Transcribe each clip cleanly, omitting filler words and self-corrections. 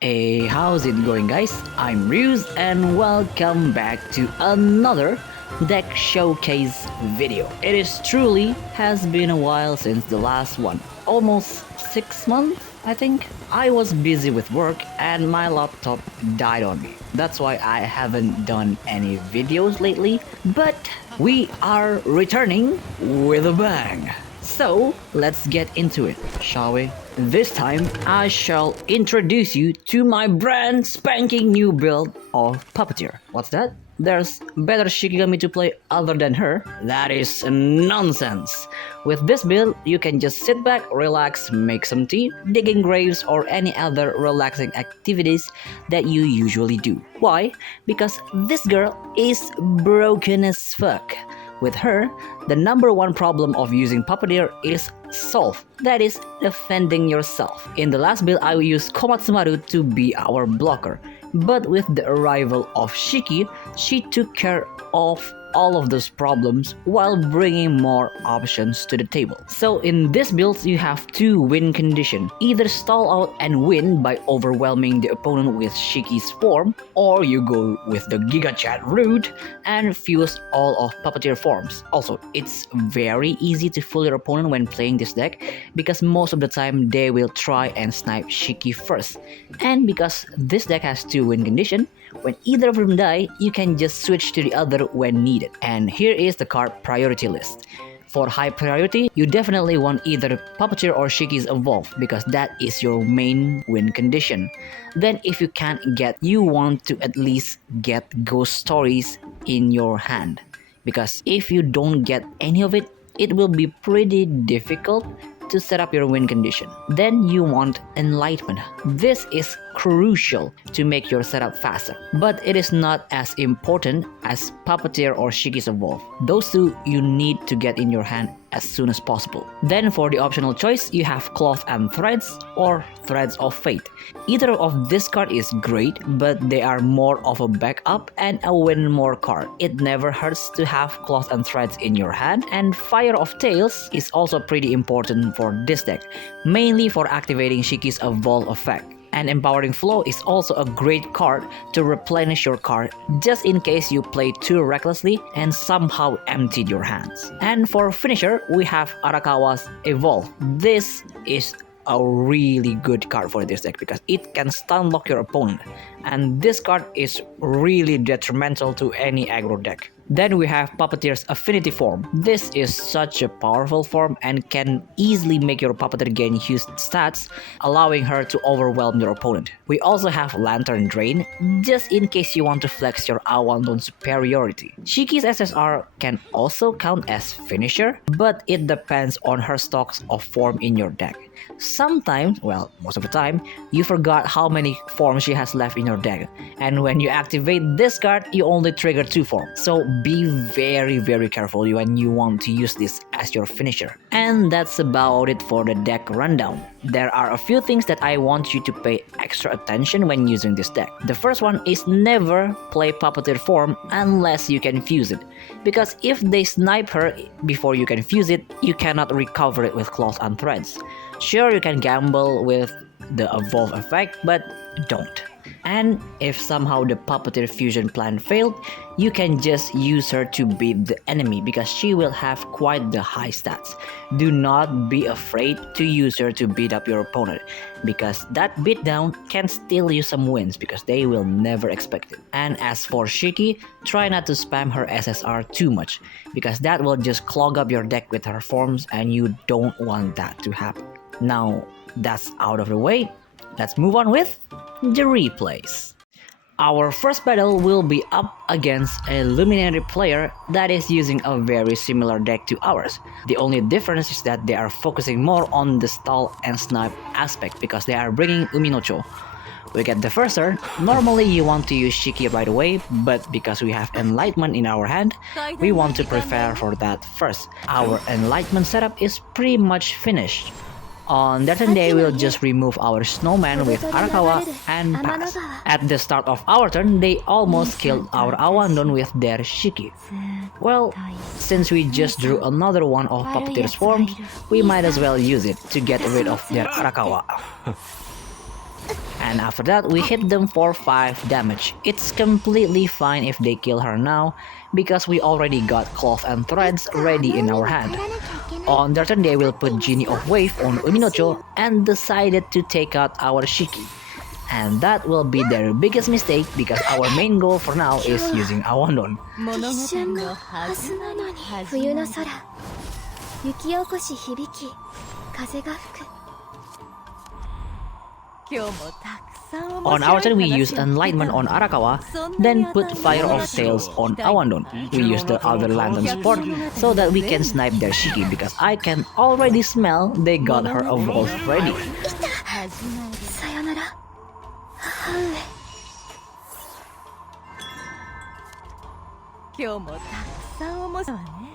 Hey, how's it going, guys? I'm Ryuz and welcome back to another deck showcase video. It is truly has been a while since the last one. Almost 6 months, I think. I was busy with work and my laptop died on me. That's why I haven't done any videos lately, but we are returning with a bang. So let's get into it, shall we? This time I shall introduce you to my brand spanking new build of Puppeteer. What's that? There's better Shikigami to play other than her? That is nonsense. With this build, you can just sit back, relax, make some tea, digging graves or any other relaxing activities that you usually do. Why? Because this girl is broken as fuck. With her, the number one problem of using Puppeteer is solved, that is, defending yourself. In the last build, I used Komatsumaru to be our blocker, but with the arrival of Shiki, she took care of all of those problems while bringing more options to the table. So in this build, you have two win conditions. Either stall out and win by overwhelming the opponent with Shiki's form, or you go with the Giga Chat route and fuse all of Puppeteer forms. Also, it's very easy to fool your opponent when playing this deck because most of the time they will try and snipe Shiki first. And because this deck has two win conditions, when either of them die, you can just switch to the other when needed. And here is the card priority list. For high priority, you definitely want either Puppeteer or Shiki's Evolve because that is your main win condition. Then if you can't get, you want to at least get Ghost Stories in your hand. Because if you don't get any of it, it will be pretty difficult to set up your win condition. Then you want Enlightenment. This is crucial to make your setup faster, but it is not as important as Puppeteer or Shiki's Evolve. Those two you need to get in your hand as soon as possible. Then for the optional choice, you have Cloth and Threads or Threads of Fate. Either of this card is great, but they are more of a backup and a win more card. It never hurts to have Cloth and Threads in your hand, and Fire of Tails is also pretty important for this deck, mainly for activating Shiki's Evolve effect. And Empowering Flow is also a great card to replenish your card just in case you play too recklessly and somehow emptied your hands. And for finisher, we have Arakawa's Evolve. This is a really good card for this deck because it can stun lock your opponent, and this card is really detrimental to any aggro deck. Then we have Puppeteer's Affinity form. This is such a powerful form and can easily make your Puppeteer gain huge stats, allowing her to overwhelm your opponent. We also have Lantern Drain, just in case you want to flex your Awanton superiority. Shiki's SSR can also count as finisher, but it depends on her stocks of form in your deck. Sometimes, well, most of the time, you forgot how many forms she has left in your deck, and when you activate this card, you only trigger 2 forms. So be very careful when you want to use this as your finisher. And that's about it for the deck rundown. There are a few things that I want you to pay extra attention when using this deck. The first one is never play Puppeteer form unless you can fuse it, because if they snipe her before you can fuse it, you cannot recover it with Claws and Threads. Sure, you can gamble with the Evolve effect, but don't. And if somehow the Puppeteer fusion plan failed, you can just use her to beat the enemy because she will have quite the high stats. Do not be afraid to use her to beat up your opponent because that beatdown can steal you some wins because they will never expect it. And as for Shiki, try not to spam her SSR too much because that will just clog up your deck with her forms and you don't want that to happen. Now that's out of the way, let's move on with the replays. Our first battle will be up against a Luminary player that is using a very similar deck to ours. The only difference is that they are focusing more on the stall and snipe aspect because they are bringing Uminocho. We get the first turn. Normally you want to use Shiki right away, but because we have Enlightenment in our hand, we want to prepare for that first. Our Enlightenment setup is pretty much finished. On their turn, they will just remove our snowman with Arakawa and pass. At the start of our turn, they almost killed our Awandon with their Shiki. Well, since we just drew another one of Puppeteer's forms, we might as well use it to get rid of their Arakawa. And after that, we hit them for 5 damage. It's completely fine if they kill her now, because we already got cloth and threads ready in our hand. On their turn, they will put Genie of Wave on Uminocho and decided to take out our Shiki. And that will be their biggest mistake, because our main goal for now is using Awandon. On our turn, we use Enlightenment on Arakawa, then put Fire of Tails on Awandon. We use the other Lantern Sport so that we can snipe their Shiki, because I can already smell they got her evolved ready.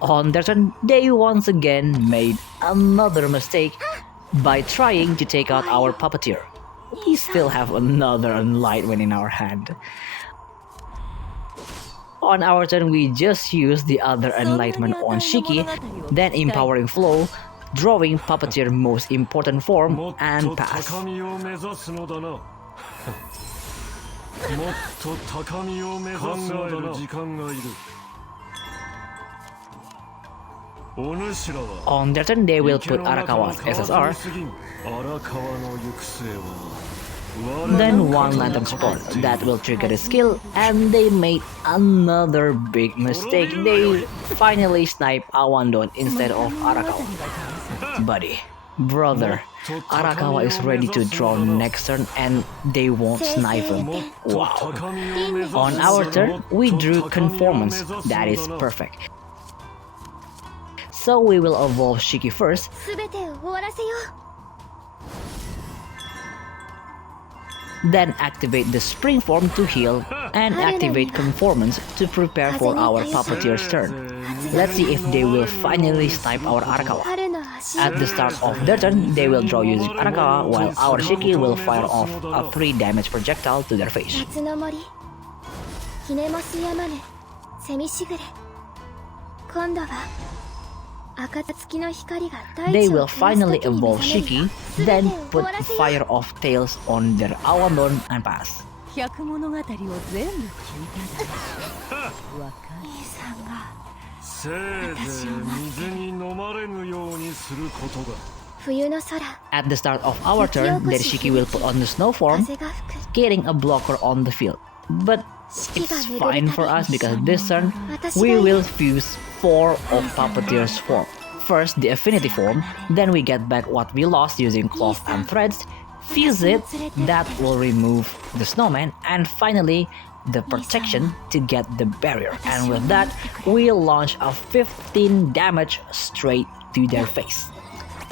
On their turn, they once again made another mistake by trying to take out our Puppeteer. We still have another Enlightenment in our hand. On our turn, we just use the other Enlightenment on Shiki, then Empowering Flow, drawing Puppeteer's most important form, and pass. On their turn, they will put Arakawa's SSR, then one Lantern Sport that will trigger the skill, and they made another big mistake. They finally snipe Awandon instead of Arakawa. Buddy, brother, Arakawa is ready to draw next turn and they won't snipe him. Wow. On our turn, we drew Conformance. That is perfect. So we will evolve Shiki first, then activate the Spring form to heal, and activate Conformance to prepare for our Puppeteer's turn. Let's see if they will finally snipe our Arakawa. At the start of their turn, they will draw using Arakawa, while our Shiki will fire off a 3 damage projectile to their face. They will finally evolve Shiki, then put Fire of Tails on their Awandon and pass. At the start of our turn, their Shiki will put on the snow form, getting a blocker on the field. But it's fine for us, because this turn we will fuse 4 of Puppeteer's form. First the Affinity form, then we get back what we lost using cloth and threads, fuse it, that will remove the snowman, and finally the protection to get the barrier. And with that, we'll launch a 15 damage straight to their face.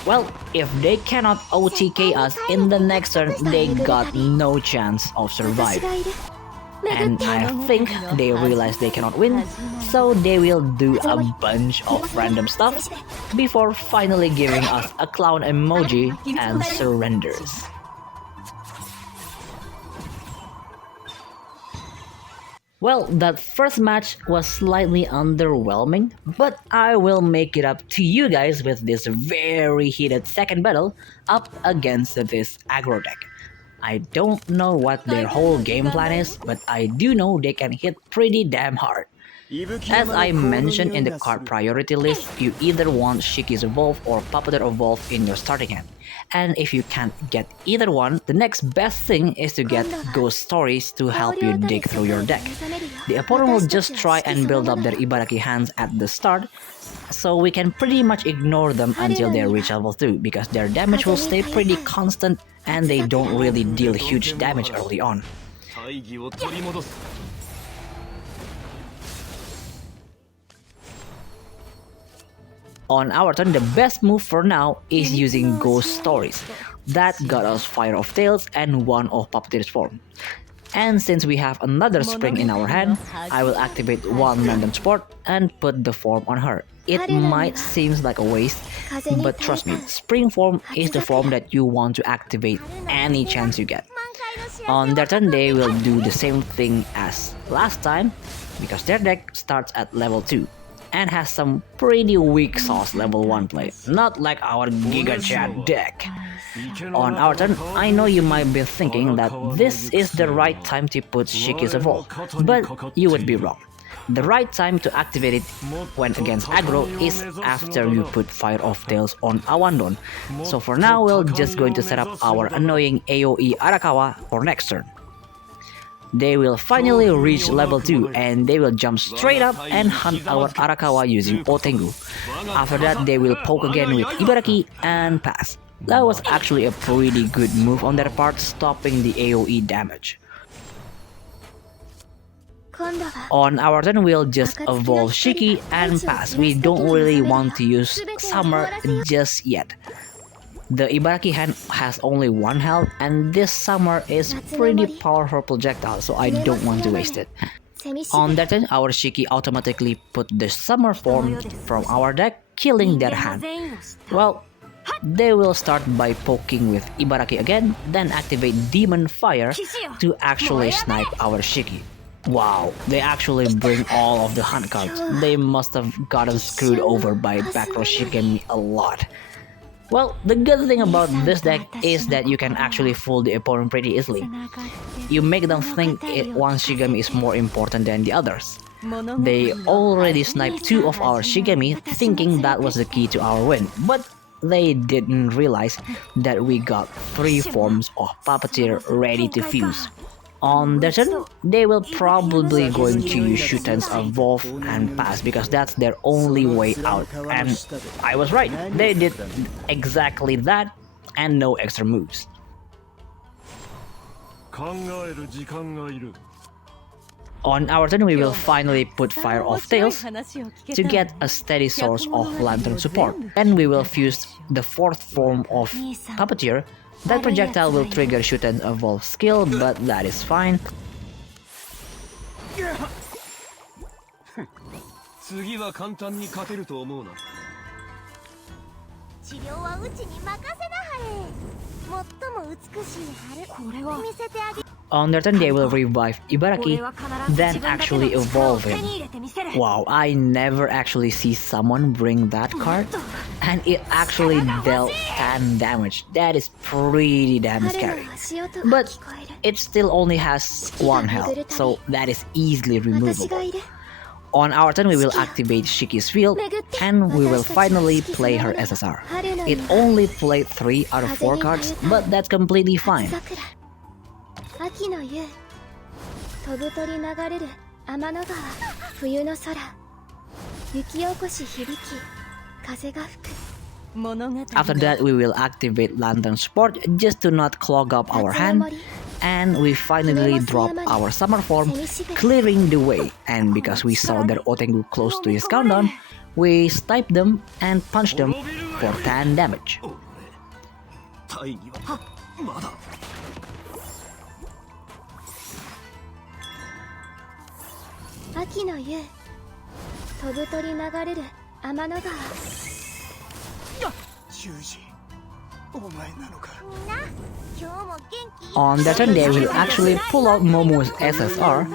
Well, if they cannot OTK us in the next turn, they got no chance of surviving. And I think they realize they cannot win, so they will do a bunch of random stuff before finally giving us a clown emoji and surrenders. Well, that first match was slightly underwhelming, but I will make it up to you guys with this very heated second battle up against this aggro deck. I don't know what their whole game plan is, but I do know they can hit pretty damn hard. As I mentioned in the card priority list, you either want Shiki's Evolve or Puppeteer Evolve in your starting hand. And if you can't get either one, the next best thing is to get Ghost Stories to help you dig through your deck. The opponent will just try and build up their Ibaraki hands at the start, so we can pretty much ignore them until they reach level 2, because their damage will stay pretty constant and they don't really deal huge damage early on. On our turn, the best move for now is using Ghost Stories. That got us Fire of Tails and 1 of Puppeteer's form. And since we have another Spring in our hand, I will activate 1 random sport and put the form on her. It might seem like a waste, but trust me, Spring Form is the form that you want to activate any chance you get. On their turn, they will do the same thing as last time, because their deck starts at level 2 and has some pretty weak sauce level 1 play, not like our Giga Chat deck. On our turn, I know you might be thinking that this is the right time to put Shiki's Evolve, but you would be wrong. The right time to activate it when against aggro is after you put Fire of Tails on Awandon. So for now, we're just going to set up our annoying AoE Arakawa for next turn. They will finally reach level 2 and they will jump straight up and hunt our Arakawa using Otengu. After that, they will poke again with Ibaraki and pass. That was actually a pretty good move on their part, stopping the AoE damage. On our turn, we'll just evolve Shiki and pass. We don't really want to use Summer just yet. The Ibaraki hand has only 1 health, and this Summer is pretty powerful projectile, so I don't want to waste it. On that turn, our Shiki automatically put the Summer form from our deck, killing their hand. Well, they will start by poking with Ibaraki again, then activate Demon Fire to actually snipe our Shiki. Wow, they actually bring all of the hunt cards. They must have gotten screwed over by back row Shikigami a lot. Well, the good thing about this deck is that you can actually fool the opponent pretty easily. You make them think one Shigami is more important than the others. They already sniped 2 of our Shigami, thinking that was the key to our win, but they didn't realize that we got 3 forms of Puppeteer ready to fuse. On their turn, they will probably going to use Shuten's Evolve and pass because that's their only way out. And I was right, they did exactly that and no extra moves. On our turn, we will finally put Fire of Tails to get a steady source of Lantern support. And we will fuse the 4th form of Puppeteer. That projectile will trigger Shuten's Evolve skill, but that is fine. On their turn, they will revive Ibaraki, then actually evolve him. Wow, I never actually see someone bring that card, and it actually dealt 10 damage. That is pretty damn scary. But it still only has 1 health, so that is easily removable. On our turn, we will activate Shiki's field, and we will finally play her SSR. It only played 3 out of 4 cards, but that's completely fine. After that, we will activate Lantern support just to not clog up our hand, and we finally drop our Summer form, clearing the way. And because we saw their Otengu close to his countdown, we sniped them and punched them for 10 damage. On their turn, they will actually pull out Momo's SSR,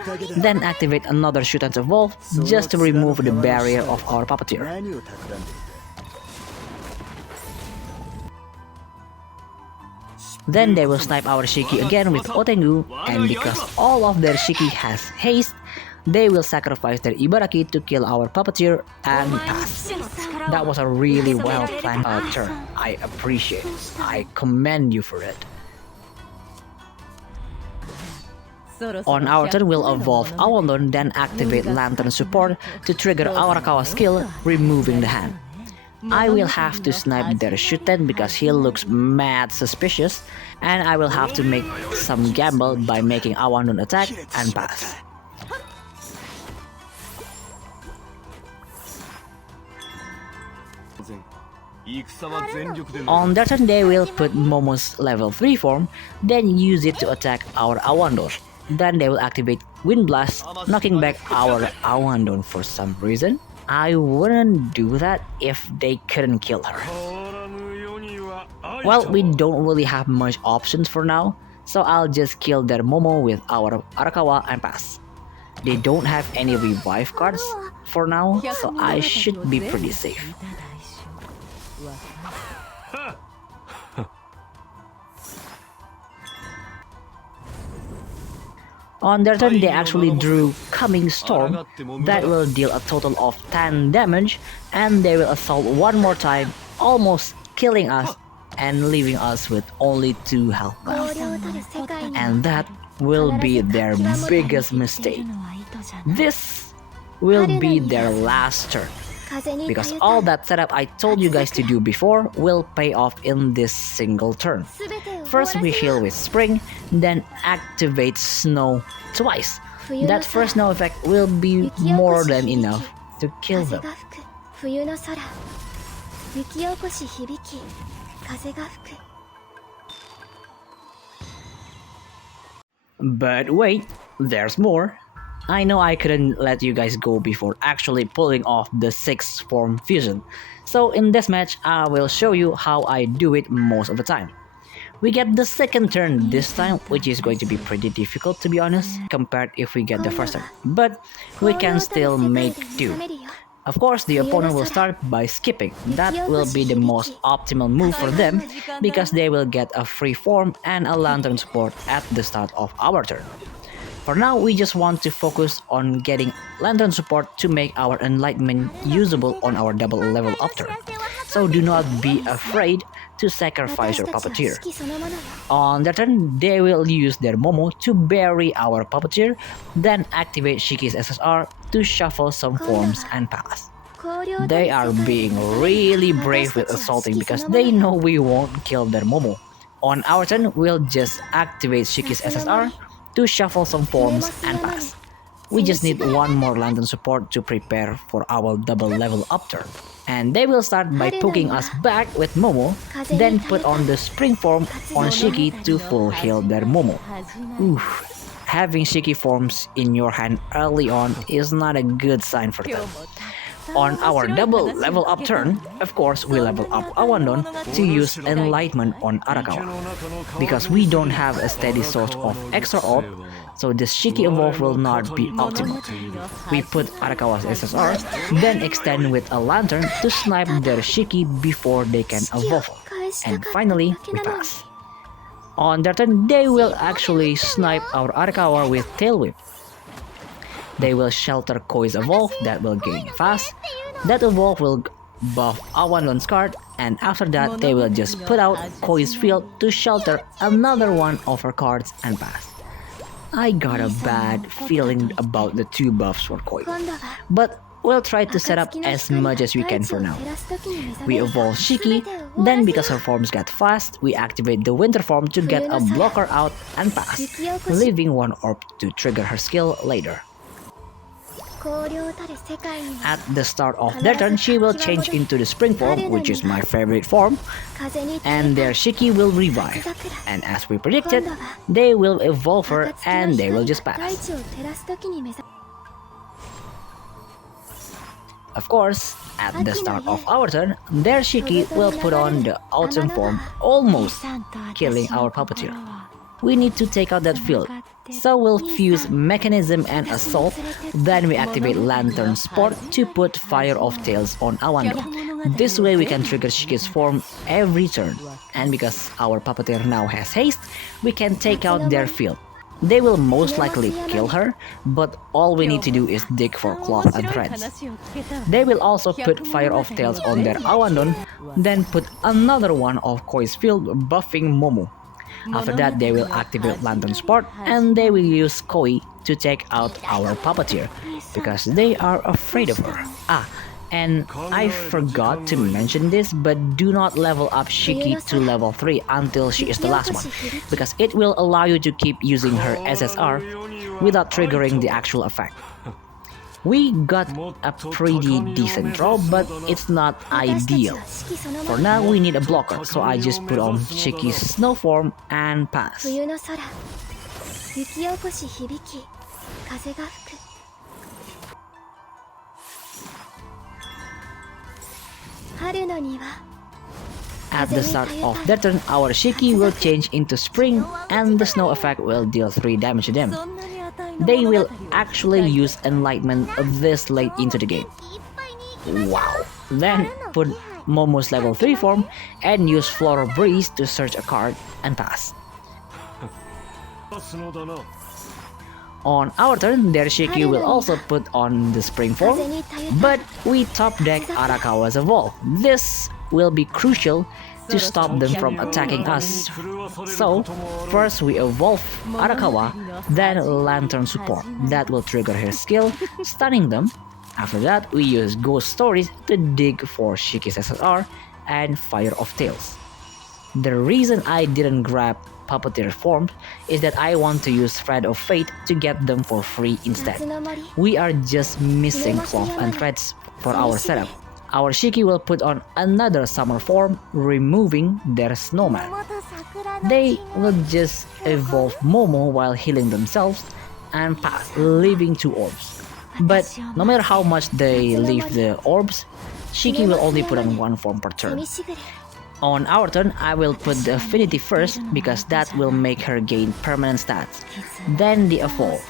then activate another Shuten's Evolve just to remove the barrier of our Puppeteer. Then they will snipe our Shiki again with Otengu, and because all of their Shiki has haste, they will sacrifice their Ibaraki to kill our Puppeteer and pass. That was a really well planned turn. I appreciate it. I commend you for it. On our turn, we'll evolve Awandon, then activate Lantern support to trigger our Arakawa skill, removing the hand. I will have to snipe their Shuten because he looks mad suspicious, and I will have to make some gamble by making Awandon attack and pass. On their turn, they will put Momo's level 3 form, then use it to attack our Awandon. Then they will activate Wind Blast, knocking back our Awandon for some reason. I wouldn't do that if they couldn't kill her. Well, we don't really have much options for now, so I'll just kill their Momo with our Arakawa and pass. They don't have any revive cards for now, so I should be pretty safe. On their turn, they actually drew Coming Storm that will deal a total of 10 damage, and they will assault one more time, almost killing us and leaving us with only 2 health left. And that will be their biggest mistake. This will be their last turn, because all that setup I told you guys to do before will pay off in this single turn. First we heal with Spring, then activate Snow twice. That first Snow effect will be more than enough to kill them. But wait, there's more. I know I couldn't let you guys go before actually pulling off the 6th form fusion, so in this match I will show you how I do it most of the time. We get the second turn this time, which is going to be pretty difficult to be honest, compared if we get the first turn, but we can still make do. Of course, the opponent will start by skipping. That will be the most optimal move for them, because they will get a free form and a lantern support at the start of our turn. For now, we just want to focus on getting lantern support to make our enlightenment usable on our double level up turn. So do not be afraid to sacrifice your Puppeteer. On their turn, they will use their Momo to bury our Puppeteer, then activate Shiki's SSR to shuffle some forms and pass. They are being really brave with assaulting because they know we won't kill their Momo. On our turn, we'll just activate Shiki's SSR to shuffle some forms and pass. We just need one more lantern support to prepare for our double level up turn. And they will start by poking us back with Momo, then put on the spring form on Shiki to full heal their Momo. Oof. Having Shiki forms in your hand early on is not a good sign for them. On our double level up turn, of course we level up Awandon to use Enlightenment on Arakawa. Because we don't have a steady source of extra ult, so the Shiki evolve will not be optimal. We put Arakawa's SSR, then extend with a lantern to snipe their Shiki before they can evolve. And finally, we pass. On their turn, they will actually snipe our Arakawa with Tail Whip. They will shelter Koi's evolve that will gain fast. That evolve will buff Awandon's card, and after that they will just put out Koi's field to shelter another one of her cards and pass. I got a bad feeling about the 2 buffs for Koi, but we'll try to set up as much as we can for now. We evolve Shiki, then because her forms get fast, we activate the winter form to get a blocker out and pass, leaving one orb to trigger her skill later. At the start of their turn, she will change into the spring form, which is my favorite form, and their Shiki will revive. And as we predicted, they will evolve her and they will just pass. Of course, at the start of our turn, their Shiki will put on the autumn form, almost killing our Puppeteer. We need to take out that field, so we'll fuse Mechanism and Assault, then we activate Lantern Sport to put Fire of Tails on Awandon. This way we can trigger Shiki's form every turn, and because our Puppeteer now has haste, we can take out their field. They will most likely kill her, but all we need to do is dig for cloth and threads. They will also put Fire of Tails on their Awandon, then put another one of Koi's field buffing Momo. After that, they will activate Lantern Sport and they will use Koi to take out our Puppeteer because they are afraid of her. And I forgot to mention this, but do not level up Shiki to level 3 until she is the last one, because it will allow you to keep using her SSR without triggering the actual effect. We got a pretty decent draw, but it's not ideal. For now, we need a blocker, so I just put on Shiki's snow form and pass. At the start of their turn, our Shiki will change into Spring and the snow effect will deal 3 damage to them. They will actually use Enlightenment this late into the game. Wow. Then put Momo's level 3 form and use Floral Breeze to search a card and pass. On our turn, their Shiki will also put on the Spring form, but we top deck Arakawa's Evolve. This will be crucial to stop them from attacking us. So, first we evolve Arakawa, then Lantern Support. That will trigger her skill, stunning them. After that, we use Ghost Stories to dig for Shiki's SSR and Fire of Tails. The reason I didn't grab Puppeteer form is that I want to use Thread of Fate to get them for free instead. We are just missing cloth and threads for our setup. Our Shiki will put on another summer form, removing their snowman. They will just evolve Momo while healing themselves and pass, leaving 2 orbs. But no matter how much they leave the orbs, Shiki will only put on 1 form per turn. On our turn, I will put the Affinity first because that will make her gain permanent stats. Then the Evolve.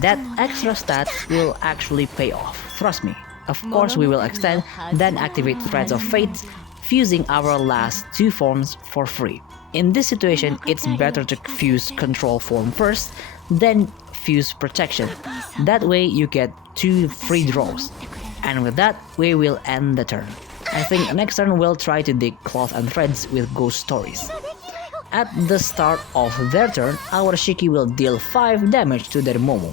That extra stats will actually pay off, trust me. Of course we will extend, then activate Threads of Fate, fusing our last 2 forms for free. In this situation, it's better to fuse Control form first, then fuse Protection. That way you get 2 free draws. And with that, we will end the turn. I think next turn we'll try to dig Cloth and Threads with Ghost Stories. At the start of their turn, our Shiki will deal 5 damage to their Momo.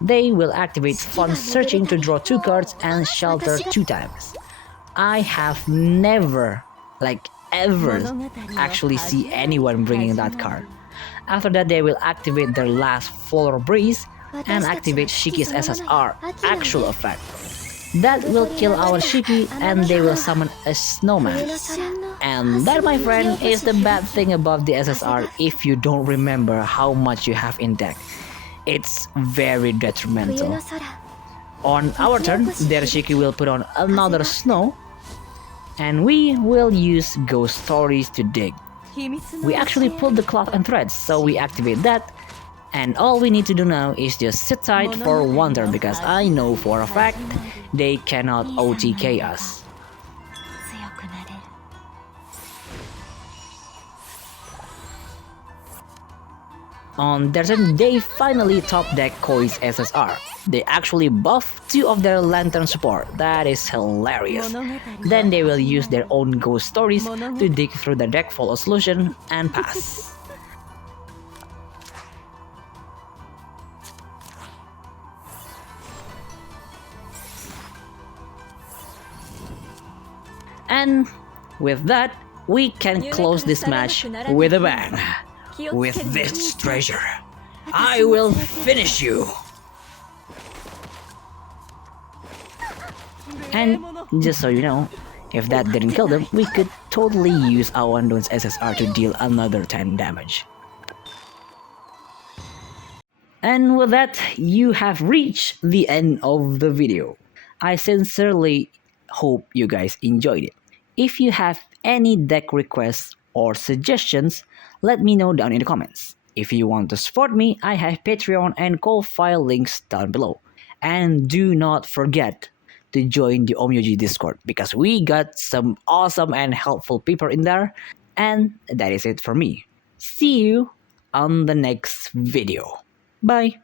They will activate Fun Searching to draw 2 cards and shelter 2 times. I have never, ever, actually see anyone bringing that card. After that, they will activate their last Floral Breeze and activate Shiki's SSR actual effect. That will kill our Shiki and they will summon a snowman. And that, my friend, is the bad thing about the SSR if you don't remember how much you have in deck. It's very detrimental. On our turn, their Shiki will put on another snow and we will use Ghost Stories to dig. We actually pulled the Cloth and Threads, so we activate that. And all we need to do now is just sit tight for 1 turn because I know for a fact they cannot OTK us. On their turn, they finally top deck Koi's SSR. They actually buff 2 of their Lantern support. That is hilarious. Then they will use their own Ghost Stories to dig through the deck for a solution and pass. And with that, we can close this match with a bang. With this treasure, I will finish you! And just so you know, if that didn't kill them, we could totally use our Unknown's SSR to deal another 10 damage. And with that, you have reached the end of the video. I sincerely hope you guys enjoyed it. If you have any deck requests or suggestions, let me know down in the comments. If you want to support me, I have Patreon and Ko-Fi links down below. And do not forget to join the Onmyoji Discord because we got some awesome and helpful people in there. And that is it for me. See you on the next video. Bye!